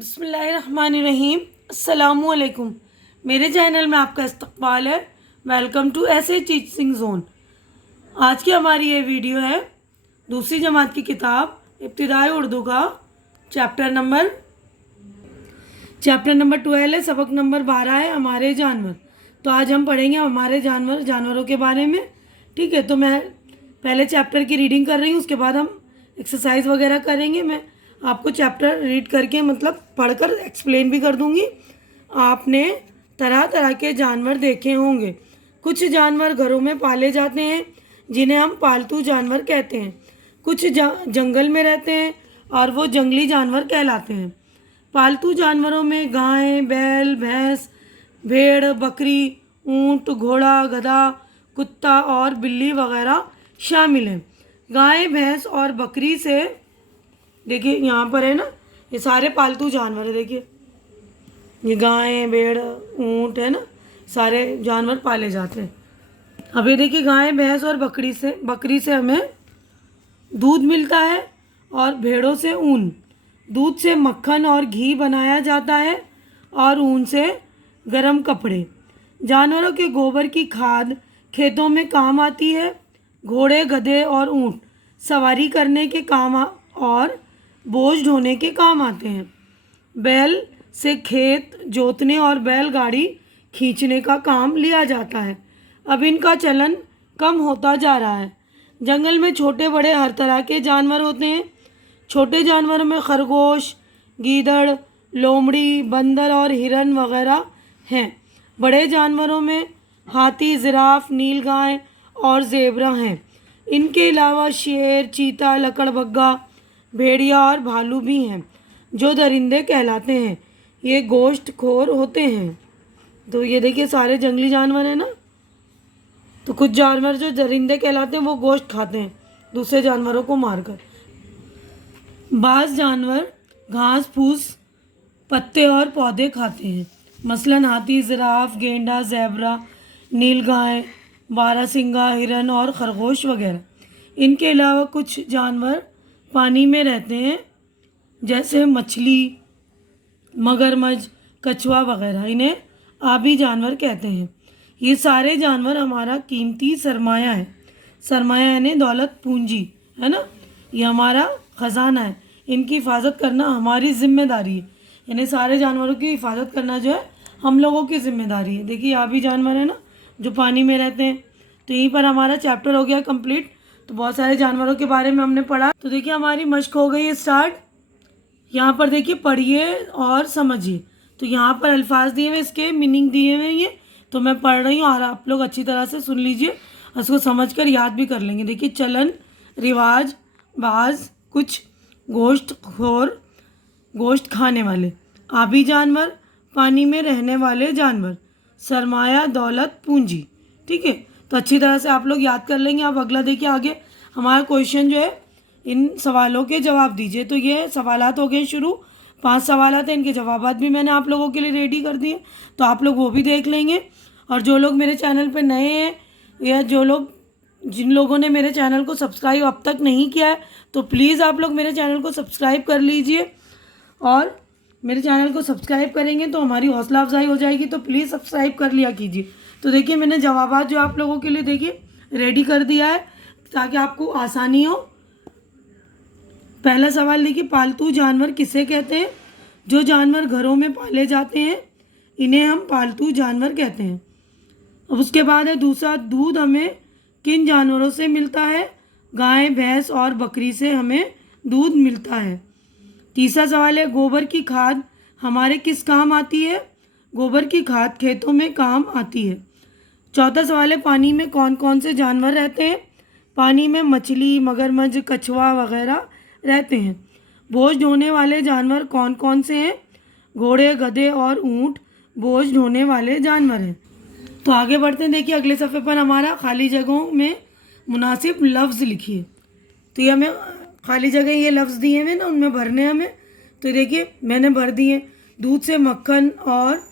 बिस्मिल्लाहिर्रहमानिर्रहीम। अस्सलामुअलैकुम। मेरे चैनल में आपका इस्तकबाल है। वेलकम टू ऐसे टीचिंग जोन। आज की हमारी ये वीडियो है दूसरी जमात की किताब इब्तिदाई उर्दू का चैप्टर नंबर 12 है। सबक नंबर 12 है हमारे जानवर। तो आज हम पढ़ेंगे हमारे जानवरों के बारे में। ठीक है, तो मैं पहले चैप्टर की रीडिंग कर रही हूँ, उसके बाद हम एक्सरसाइज वगैरह करेंगे। मैं आपको चैप्टर रीड करके मतलब पढ़कर एक्सप्लेन भी कर दूंगी। आपने तरह तरह के जानवर देखे होंगे। कुछ जानवर घरों में पाले जाते हैं जिन्हें हम पालतू जानवर कहते हैं। कुछ जंगल में रहते हैं और वो जंगली जानवर कहलाते हैं। पालतू जानवरों में गाय, बैल, भैंस, भेड़, बकरी, ऊंट, घोड़ा, गधा, कुत्ता और बिल्ली वगैरह शामिल हैं। गाय, भैंस और बकरी से देखिए यहाँ पर है ना, ये सारे पालतू जानवर है। देखिए ये गाय, भेड़, ऊंट है ना, सारे जानवर पाले जाते हैं। अब ये देखिए गाय, भैंस और बकरी से हमें दूध मिलता है और भेड़ों से ऊन। दूध से मक्खन और घी बनाया जाता है और ऊन से गर्म कपड़े। जानवरों के गोबर की खाद खेतों में काम आती है। घोड़े, गधे और ऊंट सवारी करने के काम और बोझ ढोने के काम आते हैं। बैल से खेत जोतने और बैलगाड़ी खींचने का काम लिया जाता है। अब इनका चलन कम होता जा रहा है। जंगल में छोटे बड़े हर तरह के जानवर होते हैं। छोटे जानवरों में खरगोश, गीदड़, लोमड़ी, बंदर और हिरन वगैरह हैं। बड़े जानवरों में हाथी, जिराफ, नीलगाय और जेबरा हैं। इनके अलावा शेर, चीता, लकड़बग्गा, भेड़िया और भालू भी हैं जो दरिंदे कहलाते हैं। ये गोश्त खोर होते हैं। तो ये देखिए सारे जंगली जानवर हैं ना। तो कुछ जानवर जो दरिंदे कहलाते हैं वो गोश्त खाते हैं दूसरे जानवरों को मारकर। बाज़ जानवर घास फूस, पत्ते और पौधे खाते हैं। मसलन हाथी, जिराफ, गेंडा, ज़ेबरा, नीलगाय, बारहसिंगा, हिरन और खरगोश वगैरह। इनके अलावा कुछ जानवर पानी में रहते हैं जैसे मछली, मगरमच्छ, कछुआ वगैरह। इन्हें आबी जानवर कहते हैं। ये सारे जानवर हमारा कीमती सरमाया है। सरमाया यानी दौलत, पूंजी है ना, ये हमारा ख़जाना है। इनकी हिफाजत करना हमारी जिम्मेदारी है। यानी सारे जानवरों की हिफाजत करना जो है हम लोगों की जिम्मेदारी है। देखिए आबी जानवर है ना जो पानी में रहते हैं। तो यहीं पर हमारा चैप्टर हो गया कंप्लीट। तो बहुत सारे जानवरों के बारे में हमने पढ़ा। तो देखिए हमारी मश्क हो गई है स्टार्ट। यहाँ पर देखिए पढ़िए और समझिए। तो यहाँ पर अल्फाज दिए हुए, इसके मीनिंग दिए हुए हैं। तो मैं पढ़ रही हूँ और आप लोग अच्छी तरह से सुन लीजिए और उसको समझ कर याद भी कर लेंगे। देखिए चलन, रिवाज, बाज, कुछ, गोश्त खोर, गोश्त खाने वाले। आबी जानवर, पानी में रहने वाले जानवर। सरमाया, दौलत, पूंजी। ठीक है, तो अच्छी तरह से आप लोग याद कर लेंगे। अब अगला देखिए आगे हमारा क्वेश्चन जो है, इन सवालों के जवाब दीजिए। तो ये सवालात हो गए शुरू। 5 सवालात हैं, इनके जवाबात भी मैंने आप लोगों के लिए रेडी कर दिए। तो आप लोग वो भी देख लेंगे। और जो लोग मेरे चैनल पर नए हैं या जिन लोगों ने मेरे चैनल को सब्सक्राइब अब तक नहीं किया है तो प्लीज़ आप लोग मेरे चैनल को सब्सक्राइब कर लीजिए। और मेरे चैनल को सब्सक्राइब करेंगे तो हमारी हौसला अफजाई हो जाएगी। तो प्लीज़ सब्सक्राइब कर लिया कीजिए। तो देखिए मैंने जवाबात जो आप लोगों के लिए देखिए रेडी कर दिया है ताकि आपको आसानी हो। पहला सवाल देखिए, पालतू जानवर किसे कहते हैं? जो जानवर घरों में पाले जाते हैं इन्हें हम पालतू जानवर कहते हैं। अब उसके बाद है दूसरा, दूध हमें किन जानवरों से मिलता है? गाय, भैंस और बकरी से हमें दूध मिलता है। तीसरा सवाल है, गोबर की खाद हमारे किस काम आती है? गोबर की खाद खेतों में काम आती है। चौथा सवाल है, पानी में कौन कौन से जानवर रहते हैं? पानी में मछली, मगरमच्छ, कछुआ वगैरह रहते हैं। बोझ ढोने वाले जानवर कौन कौन से हैं? घोड़े, गधे और ऊंट बोझ ढोने वाले जानवर हैं। तो आगे बढ़ते हैं। देखिए अगले सफ़े पर हमारा खाली जगहों में मुनासिब लफ्ज़ लिखिए। तो ये हमें खाली जगह ये लफ्ज़ दिए हुए ना, उनमें भरने हमें। तो देखिए मैंने भर दिए। दूध से मक्खन और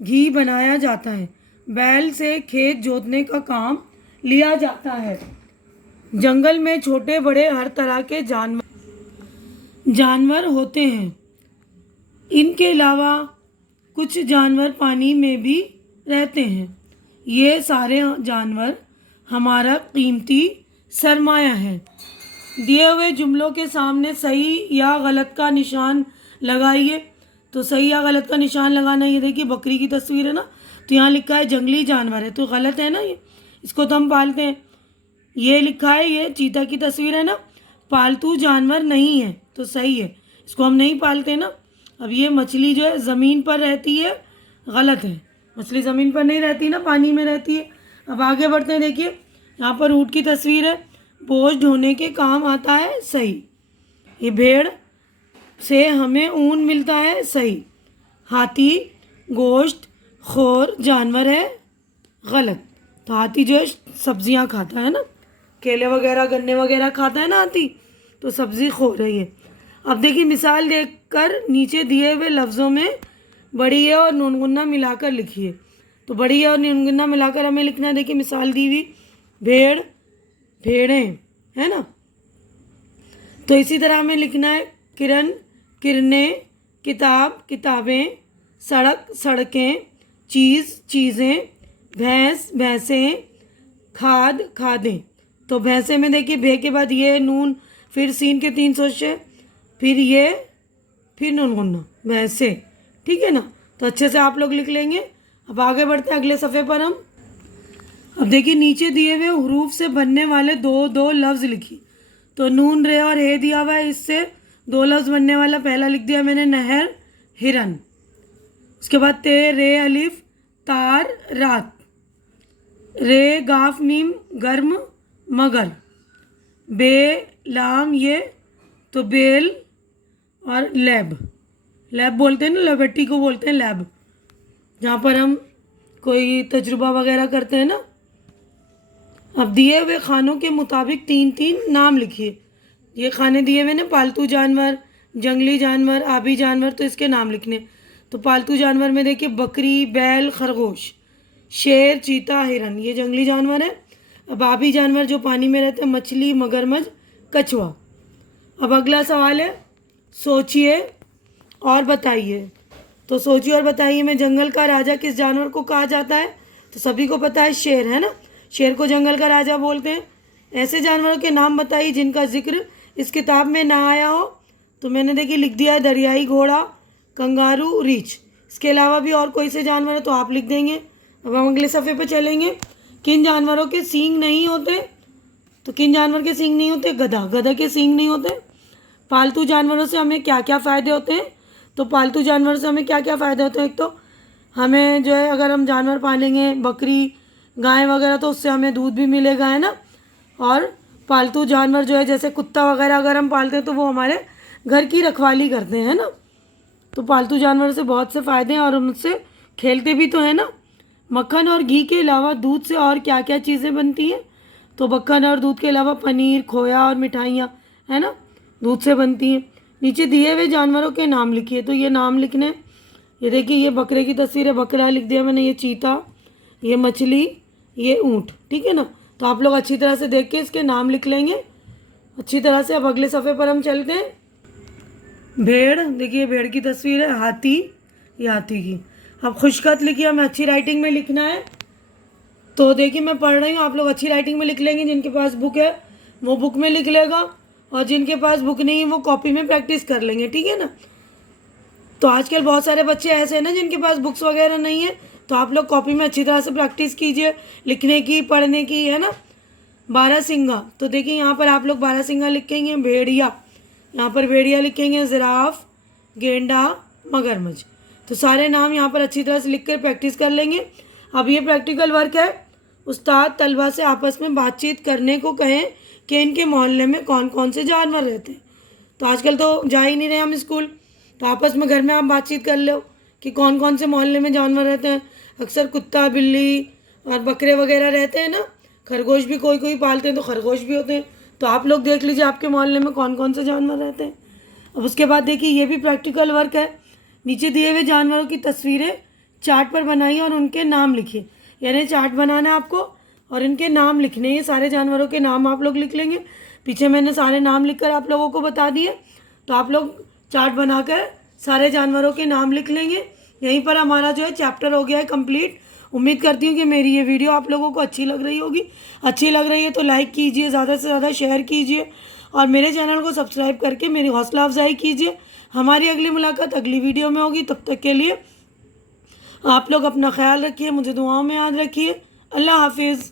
घी बनाया जाता है। बैल से खेत जोतने का काम लिया जाता है। जंगल में छोटे बड़े हर तरह के जानवर होते हैं। इनके अलावा कुछ जानवर पानी में भी रहते हैं। ये सारे जानवर हमारा कीमती सरमाया है। दिए हुए जुमलों के सामने सही या गलत का निशान लगाइए। तो सही या गलत का निशान लगाना, ये देखिए बकरी की तस्वीर है ना, तो यहाँ लिखा है जंगली जानवर है, तो गलत है ना, ये इसको तो हम पालते हैं। ये लिखा है, ये चीता की तस्वीर है ना, पालतू जानवर नहीं है, तो सही है, इसको हम नहीं पालते ना। अब ये मछली जो है ज़मीन पर रहती है, गलत है, मछली ज़मीन पर नहीं रहती ना, पानी में रहती है। अब आगे बढ़ते हैं, देखिए यहाँ पर ऊँट की तस्वीर है, बोझ ढोने के काम आता है, सही। ये भेड़ से हमें ऊन मिलता है, सही। हाथी गोश्त खोर जानवर है, गलत। तो हाथी जो है सब्जियां खाता है ना, केले वगैरह गन्ने वगैरह खाता है ना हाथी, तो सब्जी खोर है ये। अब देखिए मिसाल देखकर नीचे दिए हुए लफ्ज़ों में बड़ी है और नूनगुन्ना मिलाकर लिखिए। तो बड़ी है और नूनगुन्ना मिलाकर हमें लिखना है। देखिए मिसाल दी हुई, भेड़ भेड़ें, है ना। तो इसी तरह हमें लिखना है किरण किरणें, किताब किताबें, सड़क सड़कें, चीज़ चीज़ें, भैंस भैंसें, खाद खादें। तो भैंसे में देखिए भे के बाद ये नून, फिर सीन के 3 सोचे, फिर ये, फिर नून गुन्ना, भैंसे, ठीक है ना। तो अच्छे से आप लोग लिख लेंगे। अब आगे बढ़ते हैं अगले सफ़े पर हम। अब देखिए नीचे दिए हुए हरूफ से बनने वाले दो दो लफ्ज़ लिखिए। तो नून रे और हे दिया हुआ है, इससे 2 लफ्ज़ बनने वाला पहला लिख दिया मैंने, नहर हिरन। उसके बाद ते रे अलिफ तार रात, रे गाफ मीम गर्म मगर, बे लाम ये, तो बेल और लैब, लैब बोलते हैं ना, लेबोरेटरी को बोलते हैं लैब, जहाँ पर हम कोई तजुर्बा वगैरह करते हैं ना। अब दिए हुए खानों के मुताबिक 3-3 नाम लिखिए। ये खाने दिए हुए ना, पालतू जानवर, जंगली जानवर, आबी जानवर, तो इसके नाम लिखने। तो पालतू जानवर में देखिए बकरी बैल खरगोश, शेर चीता हिरन, ये जंगली जानवर है। अब आबी जानवर जो पानी में रहते हैं, मछली मगरमच्छ कछुआ। अब अगला सवाल है, सोचिए और बताइए। तो सोचिए और बताइए में जंगल का राजा किस जानवर को कहा जाता है? तो सभी को पता है, शेर, है ना। शेर को जंगल का राजा बोलते हैं। ऐसे जानवरों के नाम बताइए जिनका जिक्र इस किताब में ना आया हो। तो मैंने देखिए लिख दिया है, दरियाई घोड़ा, कंगारू, रीछ। इसके अलावा भी और कोई से जानवर है तो आप लिख देंगे। अब हम अगले सफ़े पर चलेंगे। किन जानवरों के सींग नहीं होते? तो किन जानवर के सींग नहीं होते? गधा, गधा के सींग नहीं होते। पालतू जानवरों से हमें क्या क्या फ़ायदे होते हैं? तो पालतू जानवरों से हमें क्या क्या फ़ायदे होते हैं? एक तो हमें जो है, अगर हम जानवर पालेंगे बकरी गाय वगैरह, तो उससे हमें दूध भी मिलेगा, है ना। और पालतू जानवर जो है, जैसे कुत्ता वगैरह अगर हम पालते हैं तो वो हमारे घर की रखवाली करते हैं ना। तो पालतू जानवर से बहुत से फ़ायदे हैं और हम उससे खेलते भी तो है ना। मक्खन और घी के अलावा दूध से और क्या क्या चीज़ें बनती हैं? तो मक्खन और दूध के अलावा पनीर, खोया और मिठाइयाँ, है ना, दूध से बनती हैं। नीचे दिए हुए जानवरों के नाम लिखिए। तो ये नाम लिखने, ये देखिए ये बकरे की तस्वीर है, बकरा लिख दिया मैंने, ये चीता, ये मछली, ये ऊँट, ठीक है ना। तो आप लोग अच्छी तरह से देख के इसके नाम लिख लेंगे अच्छी तरह से। अब अगले सफ़े पर हम चलते हैं। भेड़, देखिए भेड़ की तस्वीर है, हाथी, ये हाथी की। अब खुशखत लिखिए, हमें अच्छी राइटिंग में लिखना है। तो देखिए मैं पढ़ रही हूँ, आप लोग अच्छी राइटिंग में लिख लेंगे। जिनके पास बुक है वो बुक में लिख लेगा, और जिनके पास बुक नहीं है वो कॉपी में प्रैक्टिस कर लेंगे, ठीक है ना। तो आजकल बहुत सारे बच्चे ऐसे हैं ना जिनके पास बुक्स वगैरह नहीं है, तो आप लोग कॉपी में अच्छी तरह से प्रैक्टिस कीजिए लिखने की, पढ़ने की, है ना। बारहसिंगा, तो देखिए यहाँ पर आप लोग बारहसिंगा लिखेंगे। भेड़िया, यहाँ पर भेड़िया लिखेंगे। जिराफ, गेंडा, मगरमच्छ। तो सारे नाम यहाँ पर अच्छी तरह से लिख कर प्रैक्टिस कर लेंगे। अब ये प्रैक्टिकल वर्क है। उस्ताद तलबा से आपस में बातचीत करने को कहें कि इनके मोहल्ले में कौन कौन से जानवर रहते हैं। तो आजकल तो जा ही नहीं रहे हम स्कूल, तो आपस में घर में आप बातचीत कर लो कि कौन कौन से मोहल्ले में जानवर रहते हैं। अक्सर कुत्ता, बिल्ली और बकरे वगैरह रहते हैं ना। खरगोश भी कोई कोई पालते हैं, तो खरगोश भी होते हैं। तो आप लोग देख लीजिए आपके मोहल्ले में कौन कौन से जानवर रहते हैं। अब उसके बाद देखिए ये भी प्रैक्टिकल वर्क है। नीचे दिए हुए जानवरों की तस्वीरें चार्ट पर बनाइए और उनके नाम लिखिए। यानी चार्ट बनाना है आपको और इनके नाम लिखने, ये सारे जानवरों के नाम आप लोग लिख लेंगे। पीछे मैंने सारे नाम लिखकर आप लोगों को बता दिए। तो आप लोग चार्ट बनाकर सारे जानवरों के नाम लिख लेंगे। यहीं पर हमारा जो है चैप्टर हो गया है कंप्लीट। उम्मीद करती हूँ कि मेरी ये वीडियो आप लोगों को अच्छी लग रही होगी। अच्छी लग रही है तो लाइक कीजिए, ज़्यादा से ज़्यादा शेयर कीजिए और मेरे चैनल को सब्सक्राइब करके मेरी हौसला अफजाई कीजिए। हमारी अगली मुलाकात अगली वीडियो में होगी। तब तक के लिए आप लोग अपना ख्याल रखिए, मुझे दुआओं में याद रखिए। अल्लाह हाफिज़।